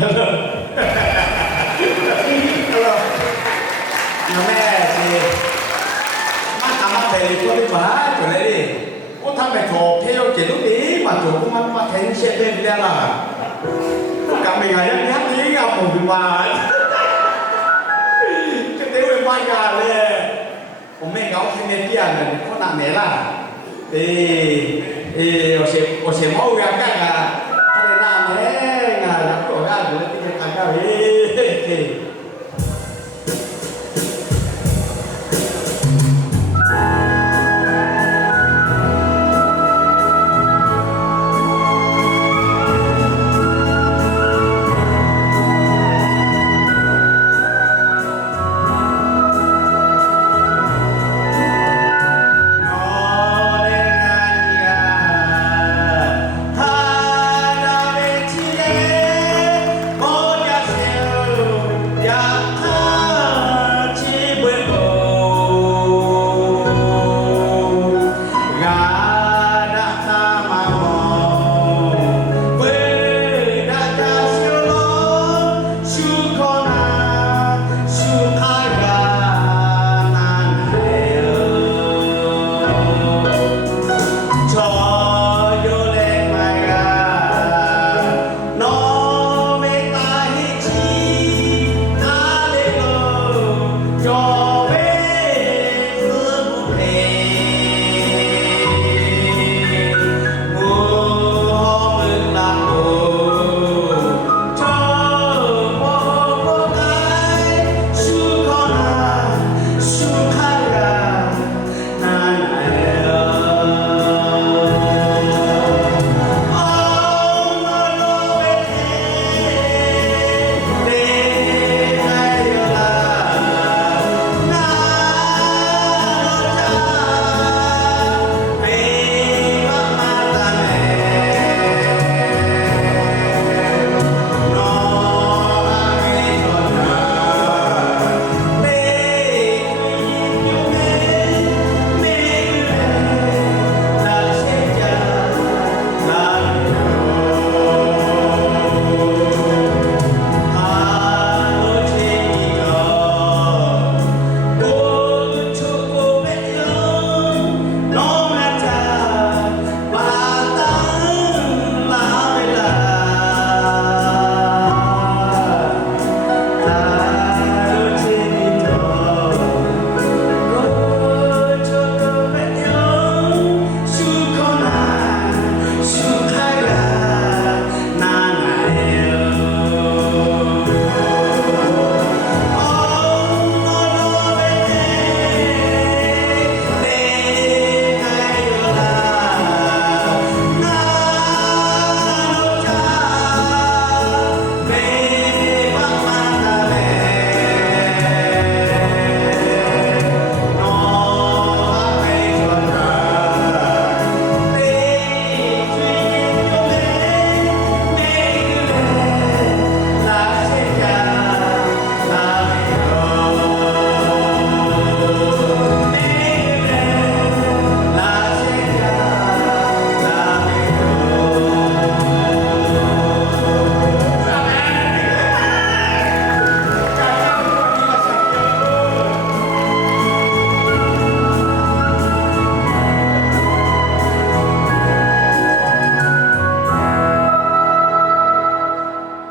nhà mẹ thì mắt thằng mắt về thì có đi mà chỗ này đi có thằng mẹ thổ theo chỉ lúc ý mà chỗ cũng mắt thấy xe lên đây là cả mình là nhắc nhắc ý gặp một mà cái tiếng về bay cả lênผมไม่เขาที่เมียเนี่ยเขาหนักเหนื่อยล่ะเออเออโอเสียโมกันกันอ่ะ